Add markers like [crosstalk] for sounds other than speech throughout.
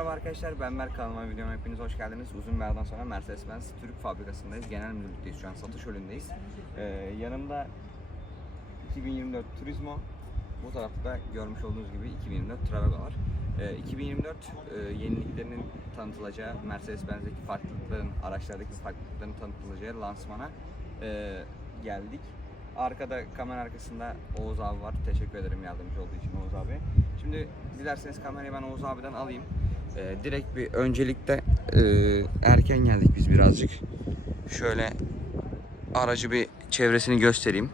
merhaba arkadaşlar. Ben Berk kanalıma videoma hepiniz hoş geldiniz. Uzun bir aradan sonra Mercedes-Benz Türk fabrikasındayız. Genel müdürlükteyiz şu an. Satış önündeyiz. Ee, yanımda 2024 Turismo. Bu tarafta görmüş olduğunuz gibi 2024 Travago var. Ee, 2024 e, yeniliklerinin tanıtılacağı, Mercedes-Benz'deki farklılıkların, araçlardaki farklılıkların tanıtılacağı lansmana e, geldik. Arkada kamera arkasında Oğuz abi var. Teşekkür ederim yardımcı olduğu için Oğuz abi. Şimdi dilerseniz kamerayı ben Oğuz abiden alayım. Ee, direkt bir öncelikle e, erken geldik biz birazcık. Şöyle aracı bir çevresini göstereyim.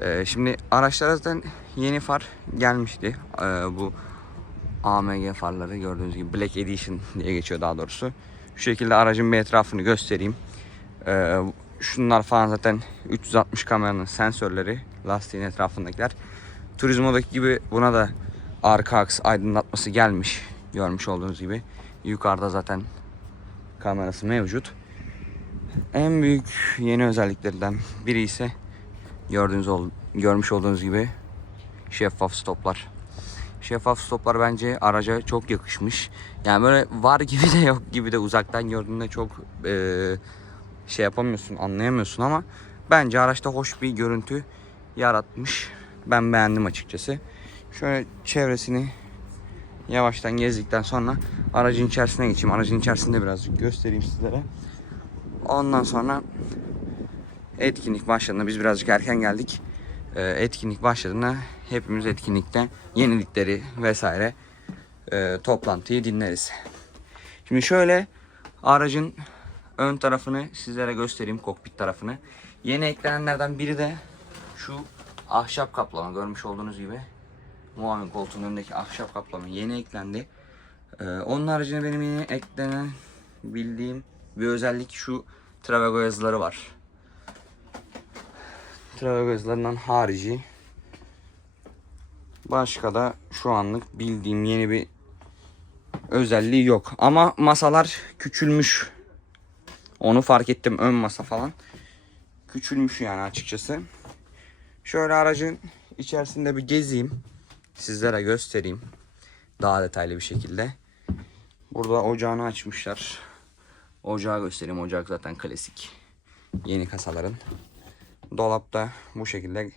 Ee, şimdi araçlara zaten yeni far gelmişti. Ee, bu AMG farları gördüğünüz gibi Black Edition diye geçiyor daha doğrusu. Şu şekilde aracın bir etrafını göstereyim. Ee, şunlar falan zaten 360 kameranın sensörleri, lastiğin etrafındakiler. Turizmo'daki gibi buna da arka aks aydınlatması gelmiş. Görmüş olduğunuz gibi. Yukarıda zaten kamerası mevcut. En büyük yeni özelliklerinden biri ise gördüğünüz ol, görmüş olduğunuz gibi şeffaf stoplar. Şeffaf stoplar bence araca çok yakışmış. Yani böyle var gibi de yok gibi de uzaktan gördüğünde çok eee, şey yapamıyorsun, anlayamıyorsun ama bence araçta hoş bir görüntü yaratmış. Ben beğendim açıkçası. Şöyle çevresini yavaştan gezdikten sonra aracın içerisine geçeyim. Aracın içerisinde birazcık göstereyim sizlere. Ondan sonra etkinlik başladığında biz birazcık erken geldik. Ee, etkinlik başladığında hepimiz etkinlikte yenilikleri vesaire e, toplantıyı dinleriz. Şimdi şöyle aracın ön tarafını sizlere göstereyim kokpit tarafını. Yeni eklenenlerden biri de şu ahşap kaplama görmüş olduğunuz gibi. Muavin koltuğunun önündeki ahşap kaplama yeni eklendi. Ee, onun haricinde benim yeni eklenen bildiğim bir özellik şu Travago yazıları var. Travago yazılarından harici başka da şu anlık bildiğim yeni bir özelliği yok. Ama masalar küçülmüş. Onu fark ettim ön masa falan. Küçülmüş yani açıkçası. Şöyle aracın içerisinde bir gezeyim. Sizlere göstereyim. Daha detaylı bir şekilde. Burada ocağını açmışlar. Ocağı göstereyim. Ocak zaten klasik. Yeni kasaların. Dolap da bu şekilde.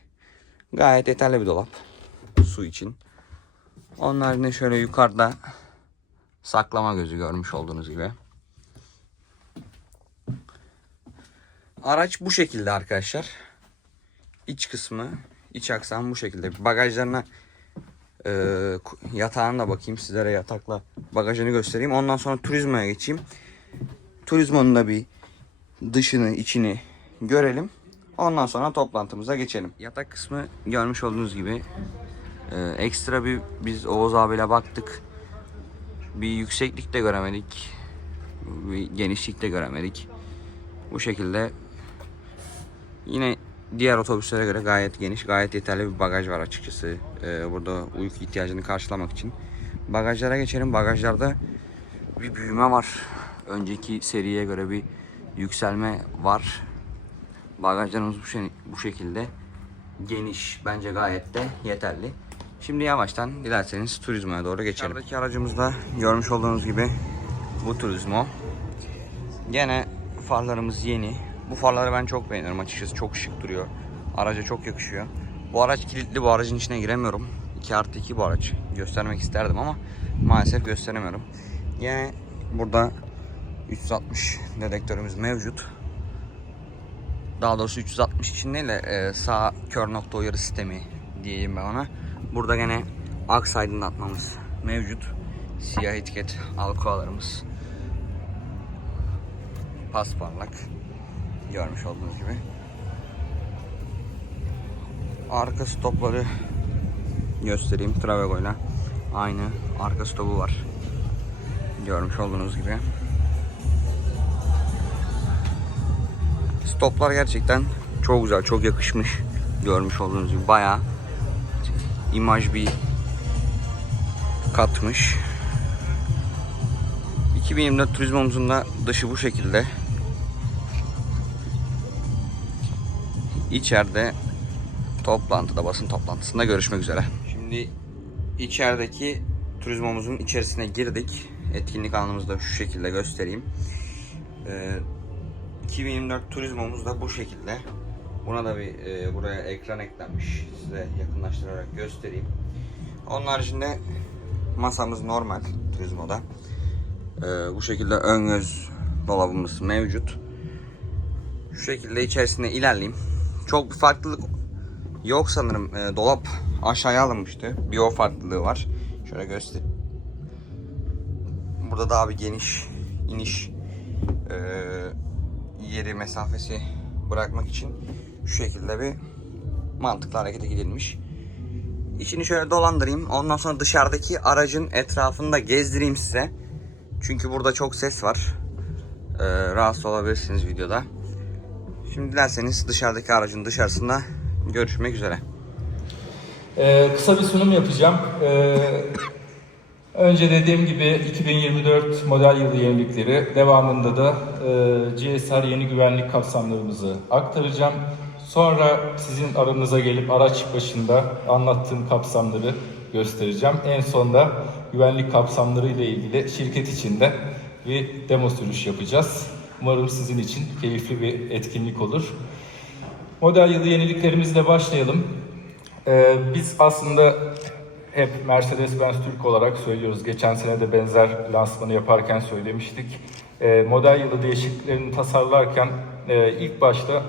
Gayet yeterli bir dolap. Su için. Onun haricinde şöyle yukarıda saklama gözü görmüş olduğunuz gibi. Araç bu şekilde arkadaşlar. İç kısmı, iç aksam bu şekilde. Bagajlarına e, yatağına bakayım sizlere yatakla bagajını göstereyim. Ondan sonra turizmoya geçeyim. Turizmonun da bir dışını, içini görelim. Ondan sonra toplantımıza geçelim. Yatak kısmı görmüş olduğunuz gibi e, ekstra bir biz Oğuz abiyle baktık. Bir yükseklik de göremedik. Bir genişlik de göremedik. Bu şekilde yine diğer otobüslere göre gayet geniş, gayet yeterli bir bagaj var açıkçası. Ee, burada uyku ihtiyacını karşılamak için. Bagajlara geçelim. Bagajlarda bir büyüme var. Önceki seriye göre bir yükselme var. Bagajlarımız bu, bu şekilde geniş. Bence gayet de yeterli. Şimdi yavaştan dilerseniz turizmoya doğru geçelim. Dışarıdaki aracımızda görmüş olduğunuz gibi bu turizmo. Gene farlarımız yeni. Bu farları ben çok beğeniyorum açıkçası. Çok şık duruyor. Araca çok yakışıyor. Bu araç kilitli. Bu aracın içine giremiyorum. 2 artı 2 bu araç. Göstermek isterdim ama maalesef gösteremiyorum. Yine burada 360 dedektörümüz mevcut. Daha doğrusu 360 için değil de e, sağ kör nokta uyarı sistemi diyeyim ben ona. Burada gene aks aydınlatmamız mevcut. Siyah etiket alkoalarımız pasparlak görmüş olduğunuz gibi. Arka stopları göstereyim Travago ile aynı arka stopu var. Görmüş olduğunuz gibi. Stoplar gerçekten çok güzel, çok yakışmış. Görmüş olduğunuz gibi bayağı imaj bir katmış. 2024 turizmomuzun da dışı bu şekilde. İçeride toplantıda, basın toplantısında görüşmek üzere. Şimdi içerideki turizmomuzun içerisine girdik. etkinlik alanımızı da şu şekilde göstereyim. Ee, 2024 turizmomuz da bu şekilde. Buna da bir e, buraya ekran eklenmiş. Size yakınlaştırarak göstereyim. Onun haricinde masamız normal turizmoda. Ee, bu şekilde ön göz dolabımız mevcut. Şu şekilde içerisinde ilerleyeyim. Çok bir farklılık yok sanırım. Ee, dolap aşağıya alınmıştı. Bir o farklılığı var. Şöyle göster. Burada daha bir geniş iniş ee, yeri mesafesi bırakmak için şu şekilde bir mantıklı harekete gidilmiş. İçini şöyle dolandırayım. Ondan sonra dışarıdaki aracın etrafını da gezdireyim size. Çünkü burada çok ses var. Ee, rahatsız olabilirsiniz videoda. Şimdi dilerseniz dışarıdaki aracın dışarısında görüşmek üzere. Ee, kısa bir sunum yapacağım. Ee, önce dediğim gibi 2024 model yılı yenilikleri, devamında da e, GSR yeni güvenlik kapsamlarımızı aktaracağım. Sonra sizin aranıza gelip araç başında anlattığım kapsamları göstereceğim. En sonda güvenlik kapsamları ile ilgili şirket içinde bir demo sürüş yapacağız. Umarım sizin için keyifli bir etkinlik olur. Model yılı yeniliklerimizle başlayalım. Ee, biz aslında hep Mercedes-Benz Türk olarak söylüyoruz. Geçen sene de benzer lansmanı yaparken söylemiştik. Ee, model yılı değişikliklerini tasarlarken e, ilk başta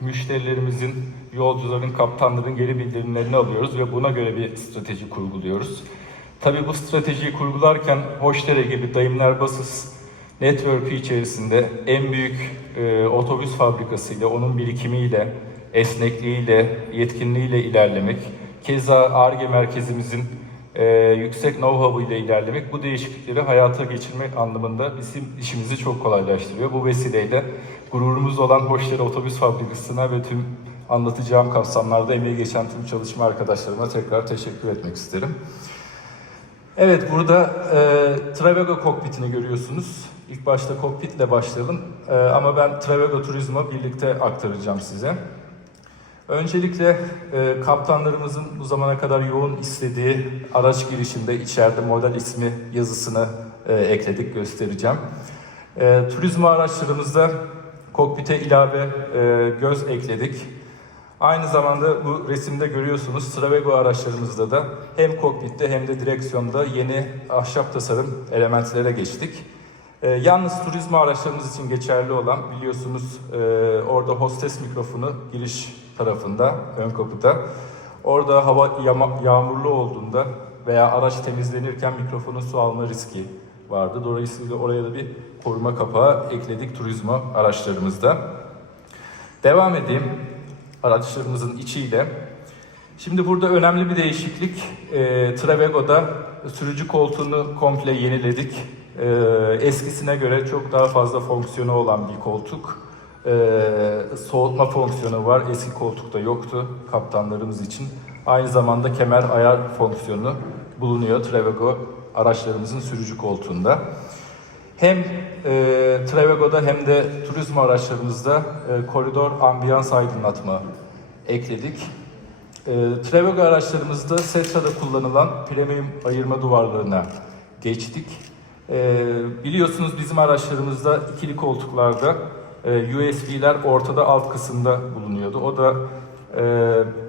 müşterilerimizin, yolcuların, kaptanların geri bildirimlerini alıyoruz ve buna göre bir strateji kurguluyoruz. Tabii bu stratejiyi kurgularken Hoşdere gibi Daimler Buses network içerisinde en büyük e, otobüs fabrikasıyla, onun birikimiyle, esnekliğiyle, yetkinliğiyle ilerlemek, keza ARGE merkezimizin e, yüksek know-how ile ilerlemek bu değişiklikleri hayata geçirmek anlamında bizim işimizi çok kolaylaştırıyor. Bu vesileyle gururumuz olan Hoşdere Otobüs Fabrikası'na ve tüm anlatacağım kapsamlarda emeği geçen tüm çalışma arkadaşlarıma tekrar teşekkür etmek isterim. Evet burada e, Travego kokpitini görüyorsunuz. İlk başta kokpitle başlayalım E, ama ben Travego Turizm'u birlikte aktaracağım size. Öncelikle e, kaptanlarımızın bu zamana kadar yoğun istediği araç girişinde içeride model ismi yazısını e, ekledik, göstereceğim. E, turizm araçlarımızda kokpite ilave e, göz ekledik. Aynı zamanda bu resimde görüyorsunuz Travego araçlarımızda da hem kokpitte hem de direksiyonda yeni ahşap tasarım elementlere geçtik. Ee, yalnız turizm araçlarımız için geçerli olan biliyorsunuz e, orada hostes mikrofonu giriş tarafında, ön kapıda. Orada hava yağmurlu olduğunda veya araç temizlenirken mikrofonun su alma riski vardı. Dolayısıyla oraya da bir koruma kapağı ekledik turizmo araçlarımızda. Devam edeyim araçlarımızın içiyle. Şimdi burada önemli bir değişiklik. E, Travego'da sürücü koltuğunu komple yeniledik. E, eskisine göre çok daha fazla fonksiyonu olan bir koltuk. E, soğutma fonksiyonu var. Eski koltukta yoktu kaptanlarımız için. Aynı zamanda kemer ayar fonksiyonu bulunuyor Travego araçlarımızın sürücü koltuğunda. Hem e, Travego'da hem de turizm araçlarımızda e, koridor ambiyans aydınlatma ekledik. E, Travego araçlarımızda Setra'da kullanılan premium ayırma duvarlarına geçtik. E, biliyorsunuz bizim araçlarımızda ikili koltuklarda e, USB'ler ortada alt kısımda bulunuyordu. O da e,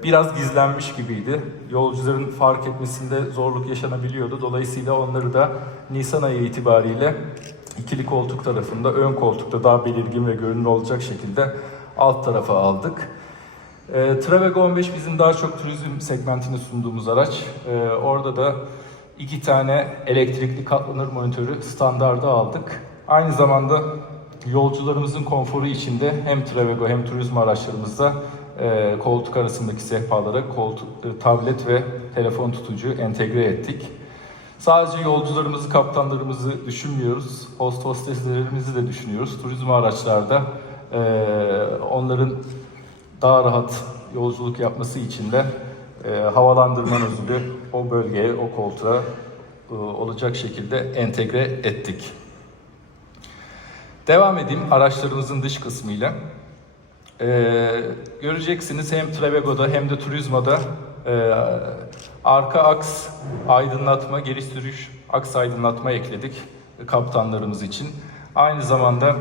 biraz gizlenmiş gibiydi. Yolcuların fark etmesinde zorluk yaşanabiliyordu. Dolayısıyla onları da Nisan ayı itibariyle ikili koltuk tarafında, ön koltukta daha belirgin ve görünür olacak şekilde alt tarafa aldık. E, Travego 15 bizim daha çok turizm segmentini sunduğumuz araç. E, orada da iki tane elektrikli katlanır monitörü standarda aldık. Aynı zamanda yolcularımızın konforu içinde hem Travego hem turizm araçlarımızda e, koltuk arasındaki sehpalara koltuk, e, tablet ve telefon tutucu entegre ettik. Sadece yolcularımızı, kaptanlarımızı düşünmüyoruz. Host hosteslerimizi de düşünüyoruz. Turizm araçlarda e, onların daha rahat yolculuk yapması için de e, havalandırma nozülü o bölgeye, o koltuğa e, olacak şekilde entegre ettik. Devam edeyim araçlarımızın dış kısmıyla. Ee, göreceksiniz hem Travego'da hem de Turismo'da e, arka aks aydınlatma, geri sürüş aks aydınlatma ekledik. kaptanlarımız için. Aynı zamanda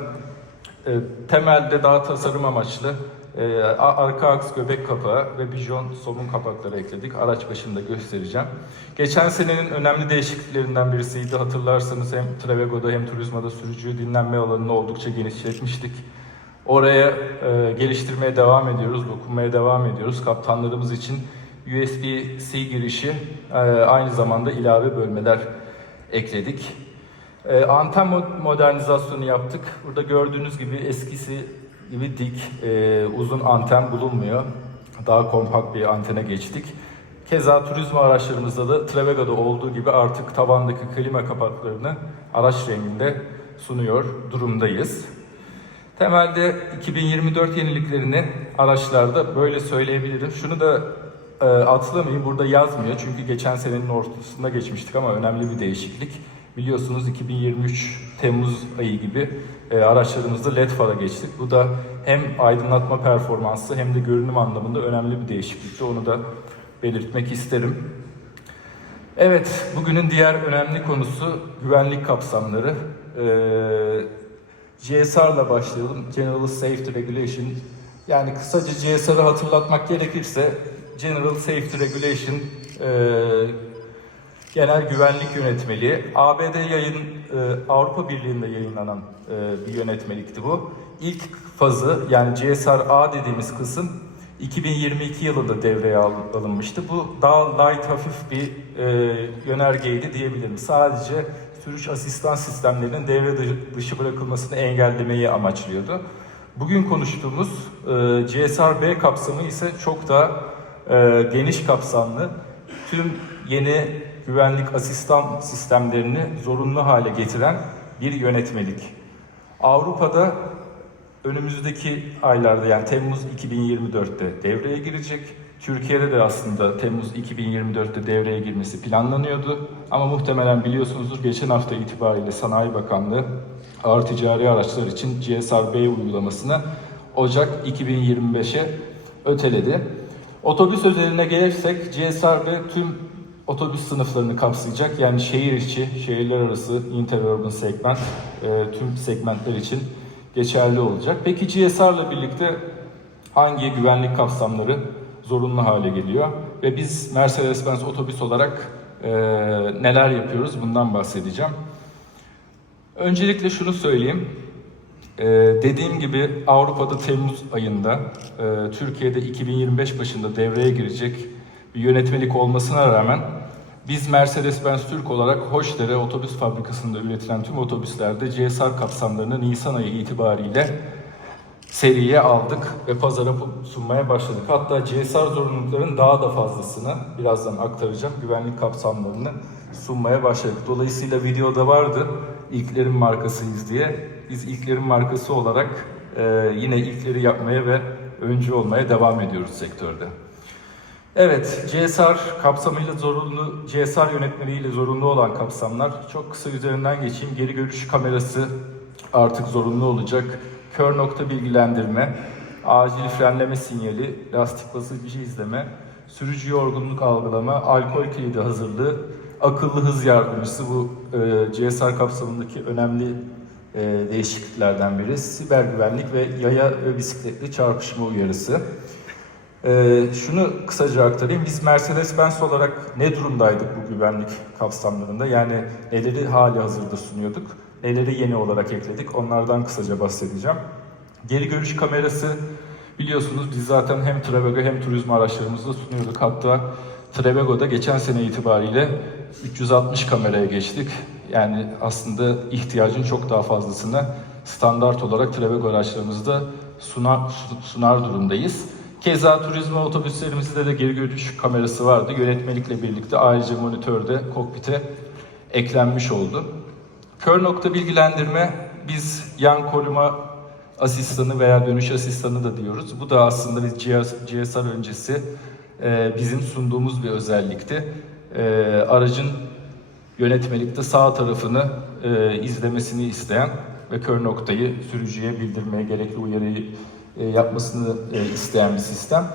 e, temelde daha tasarım amaçlı e, arka aks göbek kapağı ve bijon somun kapakları ekledik. Araç başında göstereceğim. Geçen senenin önemli değişikliklerinden birisiydi. Hatırlarsanız hem Travego'da hem Turizmo'da sürücü dinlenme alanını oldukça genişletmiştik. Oraya e, geliştirmeye devam ediyoruz, dokunmaya devam ediyoruz. Kaptanlarımız için USB-C girişi e, aynı zamanda ilave bölmeler ekledik. E, anten mo- modernizasyonu yaptık. Burada gördüğünüz gibi eskisi gibi dik, e, uzun anten bulunmuyor. Daha kompakt bir antene geçtik. Keza turizm araçlarımızda da Travego'da olduğu gibi artık tavandaki klima kapaklarını araç renginde sunuyor durumdayız. Temelde 2024 yeniliklerini araçlarda böyle söyleyebilirim. Şunu da e, atlamayayım, burada yazmıyor çünkü geçen senenin ortasında geçmiştik ama önemli bir değişiklik. Biliyorsunuz 2023 Temmuz ayı gibi e, araçlarımızda LED fara geçtik. Bu da hem aydınlatma performansı hem de görünüm anlamında önemli bir değişiklikti. Onu da belirtmek isterim. Evet, bugünün diğer önemli konusu güvenlik kapsamları. Ee, GSR'la başlayalım. General Safety Regulation. Yani kısaca GSR'ı hatırlatmak gerekirse General Safety Regulation e, genel güvenlik yönetmeliği. ABD yayın, e, Avrupa Birliği'nde yayınlanan e, bir yönetmelikti bu. İlk fazı yani GSR A dediğimiz kısım 2022 yılında devreye al- alınmıştı. Bu daha light hafif bir yönergeydi diyebilirim. Sadece sürüş asistan sistemlerinin devre dı- dışı bırakılmasını engellemeyi amaçlıyordu. Bugün konuştuğumuz e, GSR-B kapsamı ise çok daha e, geniş kapsamlı. Tüm yeni güvenlik asistan sistemlerini zorunlu hale getiren bir yönetmelik. Avrupa'da önümüzdeki aylarda yani Temmuz 2024'te devreye girecek. Türkiye'de de aslında Temmuz 2024'te devreye girmesi planlanıyordu. Ama muhtemelen biliyorsunuzdur geçen hafta itibariyle Sanayi Bakanlığı ağır ticari araçlar için GSR-B uygulamasını Ocak 2025'e öteledi. Otobüs özeline gelirsek GSR-B tüm otobüs sınıflarını kapsayacak. Yani şehir içi, şehirler arası, interurban segment e, tüm segmentler için geçerli olacak. Peki GSR'la birlikte hangi güvenlik kapsamları zorunlu hale geliyor? Ve biz Mercedes-Benz otobüs olarak e, neler yapıyoruz bundan bahsedeceğim. Öncelikle şunu söyleyeyim. Ee, dediğim gibi Avrupa'da Temmuz ayında, e, Türkiye'de 2025 başında devreye girecek bir yönetmelik olmasına rağmen biz Mercedes-Benz Türk olarak Hoşdere Otobüs Fabrikası'nda üretilen tüm otobüslerde CSR kapsamlarını Nisan ayı itibariyle seriye aldık ve pazara sunmaya başladık. Hatta CSR zorunlulukların daha da fazlasını birazdan aktaracağım. Güvenlik kapsamlarını sunmaya başladık. Dolayısıyla videoda vardı ilklerin markasıyız diye. Biz ilklerin markası olarak e, yine ilkleri yapmaya ve öncü olmaya devam ediyoruz sektörde. Evet, CSR kapsamıyla zorunlu, CSR yönetmeliğiyle zorunlu olan kapsamlar. Çok kısa üzerinden geçeyim. Geri görüş kamerası artık zorunlu olacak. Kör nokta bilgilendirme, acil frenleme sinyali, lastik basıncı izleme, sürücü yorgunluk algılama, alkol kilidi hazırlığı, akıllı hız yardımcısı bu e, CSR kapsamındaki önemli e, değişikliklerden biri. Siber güvenlik ve yaya ve bisikletli çarpışma uyarısı. Ee, şunu kısaca aktarayım. Biz Mercedes-Benz olarak ne durumdaydık bu güvenlik kapsamlarında? Yani neleri hali hazırda sunuyorduk? Neleri yeni olarak ekledik? Onlardan kısaca bahsedeceğim. Geri görüş kamerası biliyorsunuz biz zaten hem Traveco hem turizm araçlarımızda sunuyorduk. Hatta Travego'da geçen sene itibariyle 360 kameraya geçtik. Yani aslında ihtiyacın çok daha fazlasını standart olarak Traveco araçlarımızda sunar, sunar durumdayız. Keza turizm otobüslerimizde de geri görüş kamerası vardı. Yönetmelikle birlikte ayrıca monitörde kokpite eklenmiş oldu. Kör nokta bilgilendirme biz yan koruma asistanı veya dönüş asistanı da diyoruz. Bu da aslında biz GSR öncesi e, bizim sunduğumuz bir özellikti. E, aracın yönetmelikte sağ tarafını e, izlemesini isteyen ve kör noktayı sürücüye bildirmeye gerekli uyarıyı e, yapmasını e, isteyen bir sistem.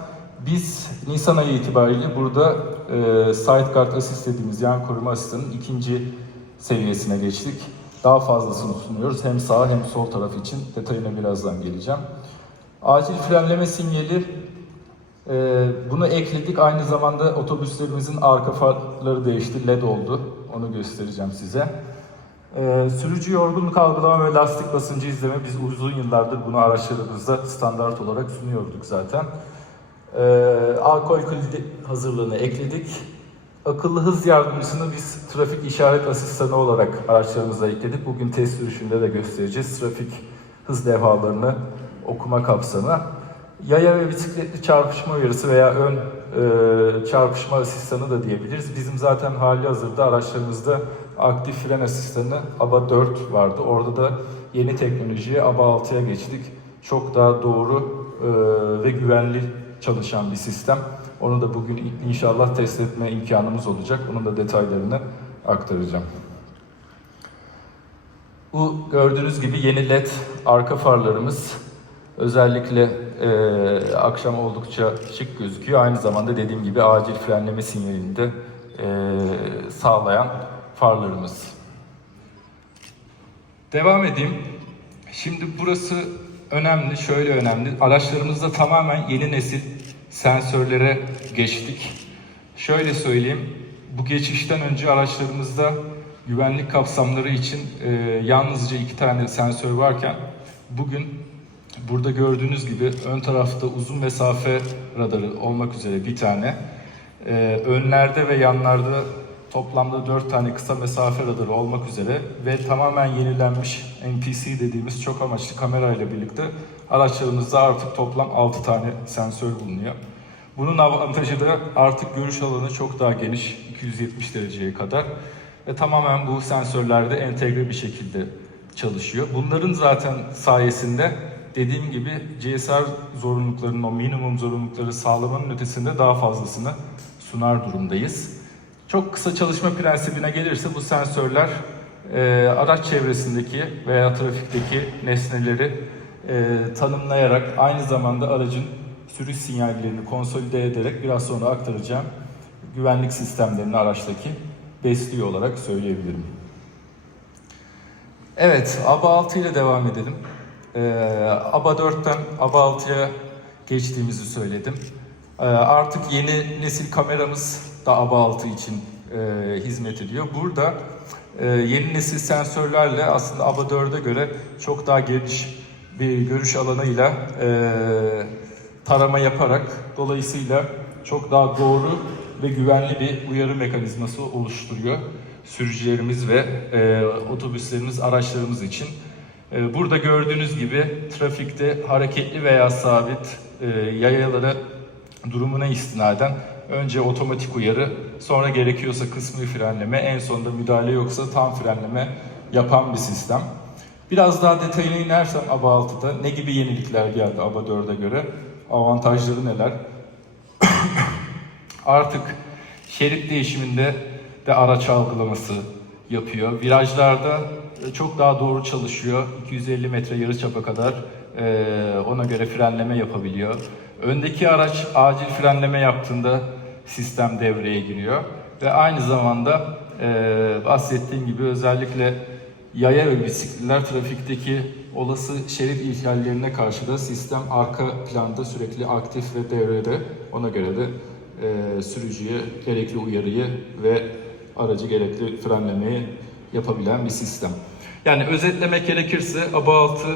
Biz Nisan ayı itibariyle burada e, Sideguard Assist dediğimiz yan koruma asistanının ikinci seviyesine geçtik. daha fazlasını sunuyoruz. Hem sağ hem sol taraf için. Detayına birazdan geleceğim. Acil frenleme sinyali bunu ekledik. Aynı zamanda otobüslerimizin arka farları değişti. LED oldu. Onu göstereceğim size. Ee, sürücü yorgunluk algılama ve lastik basıncı izleme. Biz uzun yıllardır bunu araçlarımızda standart olarak sunuyorduk zaten. Ee, alkol kilidi hazırlığını ekledik. Akıllı hız yardımcısını biz trafik işaret asistanı olarak araçlarımıza ekledik. Bugün test sürüşünde de göstereceğiz. Trafik hız levhalarını okuma kapsamı. Yaya ve bisikletli çarpışma uyarısı veya ön e, çarpışma asistanı da diyebiliriz. Bizim zaten hali hazırda araçlarımızda aktif fren asistanı ABA 4 vardı. Orada da yeni teknolojiye ABA 6'ya geçtik. Çok daha doğru e, ve güvenli çalışan bir sistem. Onu da bugün inşallah test etme imkanımız olacak. Onun da detaylarını aktaracağım. Bu gördüğünüz gibi yeni LED arka farlarımız. Özellikle e, akşam oldukça şık gözüküyor. Aynı zamanda dediğim gibi acil frenleme sinyalini de e, sağlayan farlarımız. Devam edeyim. Şimdi burası önemli, şöyle önemli. Araçlarımızda tamamen yeni nesil sensörlere geçtik. Şöyle söyleyeyim, bu geçişten önce araçlarımızda güvenlik kapsamları için e, yalnızca iki tane sensör varken bugün burada gördüğünüz gibi ön tarafta uzun mesafe radarı olmak üzere bir tane, e, önlerde ve yanlarda toplamda 4 tane kısa mesafe radarı olmak üzere ve tamamen yenilenmiş NPC dediğimiz çok amaçlı kamera ile birlikte araçlarımızda artık toplam 6 tane sensör bulunuyor. Bunun avantajı da artık görüş alanı çok daha geniş, 270 dereceye kadar ve tamamen bu sensörlerde entegre bir şekilde çalışıyor. Bunların zaten sayesinde dediğim gibi GSR zorunluluklarının o minimum zorunlulukları sağlamanın ötesinde daha fazlasını sunar durumdayız. Çok kısa çalışma prensibine gelirse bu sensörler e, araç çevresindeki veya trafikteki nesneleri e, tanımlayarak aynı zamanda aracın sürüş sinyallerini konsolide ederek biraz sonra aktaracağım güvenlik sistemlerini araçtaki besliyor olarak söyleyebilirim. Evet, ABA 6 ile devam edelim. Ee, ABA 4'ten ABA 6'ya geçtiğimizi söyledim. Ee, artık yeni nesil kameramız da ABA 6 için e, hizmet ediyor. Burada e, yeni nesil sensörlerle aslında ABA 4'e göre çok daha geniş bir görüş alanıyla e, tarama yaparak dolayısıyla çok daha doğru ve güvenli bir uyarı mekanizması oluşturuyor sürücülerimiz ve e, otobüslerimiz, araçlarımız için. E, burada gördüğünüz gibi trafikte hareketli veya sabit e, yayalara durumuna istinaden önce otomatik uyarı, sonra gerekiyorsa kısmi frenleme, en sonunda müdahale yoksa tam frenleme yapan bir sistem. Biraz daha detayına inersem ABA 6'da ne gibi yenilikler geldi ABA 4'e göre, avantajları neler? [coughs] Artık şerit değişiminde de araç algılaması yapıyor. Virajlarda e, çok daha doğru çalışıyor. 250 metre yarıçapa kadar e, ona göre frenleme yapabiliyor. Öndeki araç acil frenleme yaptığında sistem devreye giriyor. Ve aynı zamanda e, bahsettiğim gibi özellikle yaya ve bisikletler trafikteki olası şerit ihlallerine karşı da sistem arka planda sürekli aktif ve devrede. Ona göre de e, sürücüye gerekli uyarıyı ve aracı gerekli frenlemeyi yapabilen bir sistem. Yani özetlemek gerekirse ABA 6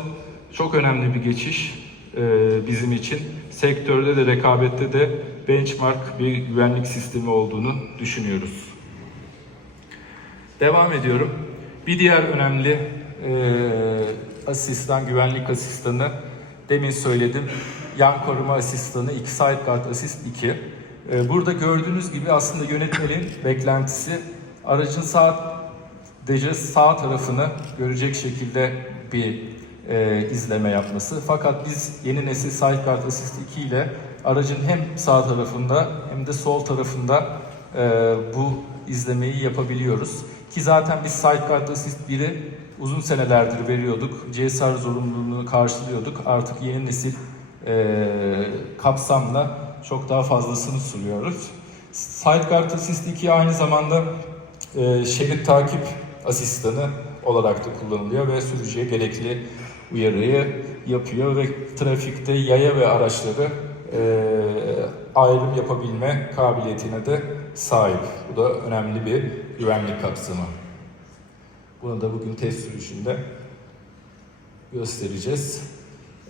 çok önemli bir geçiş e, bizim için. Sektörde de rekabette de benchmark bir güvenlik sistemi olduğunu düşünüyoruz. Devam ediyorum. Bir diğer önemli e, asistan, güvenlik asistanı demin söyledim. Yan koruma asistanı 2, Sideguard Assist 2. E, burada gördüğünüz gibi aslında yönetmenin beklentisi aracın sağ deje sağ tarafını görecek şekilde bir e, izleme yapması. Fakat biz yeni nesil Sideguard Assist 2 ile aracın hem sağ tarafında hem de sol tarafında e, bu izlemeyi yapabiliyoruz. Ki zaten biz Sideguard Assist 1'i uzun senelerdir veriyorduk. CSR zorunluluğunu karşılıyorduk. Artık yeni nesil e, kapsamla çok daha fazlasını sunuyoruz. Sideguard Assist 2 aynı zamanda e, şerit takip asistanı olarak da kullanılıyor ve sürücüye gerekli uyarıyı yapıyor ve trafikte yaya ve araçları e, ayrım yapabilme kabiliyetine de sahip. Bu da önemli bir güvenlik kapsamı. Bunu da bugün test sürüşünde göstereceğiz.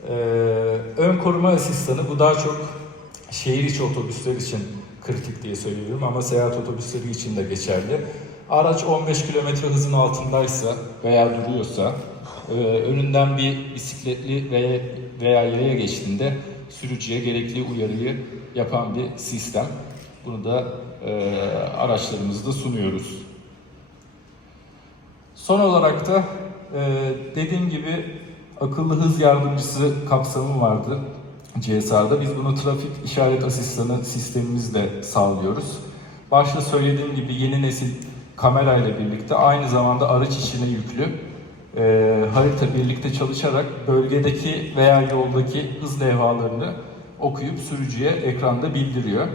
Ee, ön koruma asistanı bu daha çok şehir içi otobüsler için kritik diye söylüyorum ama seyahat otobüsleri için de geçerli. Araç 15 km hızın altındaysa veya duruyorsa e, önünden bir bisikletli veya, veya yaya geçtiğinde sürücüye gerekli uyarıyı yapan bir sistem. Bunu da e, araçlarımızda sunuyoruz. Son olarak da e, dediğim gibi akıllı hız yardımcısı kapsamı vardı CSR'da. Biz bunu trafik işaret asistanı sistemimizle sağlıyoruz. Başta söylediğim gibi yeni nesil kamera ile birlikte aynı zamanda araç içine yüklü e, harita birlikte çalışarak bölgedeki veya yoldaki hız levhalarını okuyup sürücüye ekranda bildiriyor.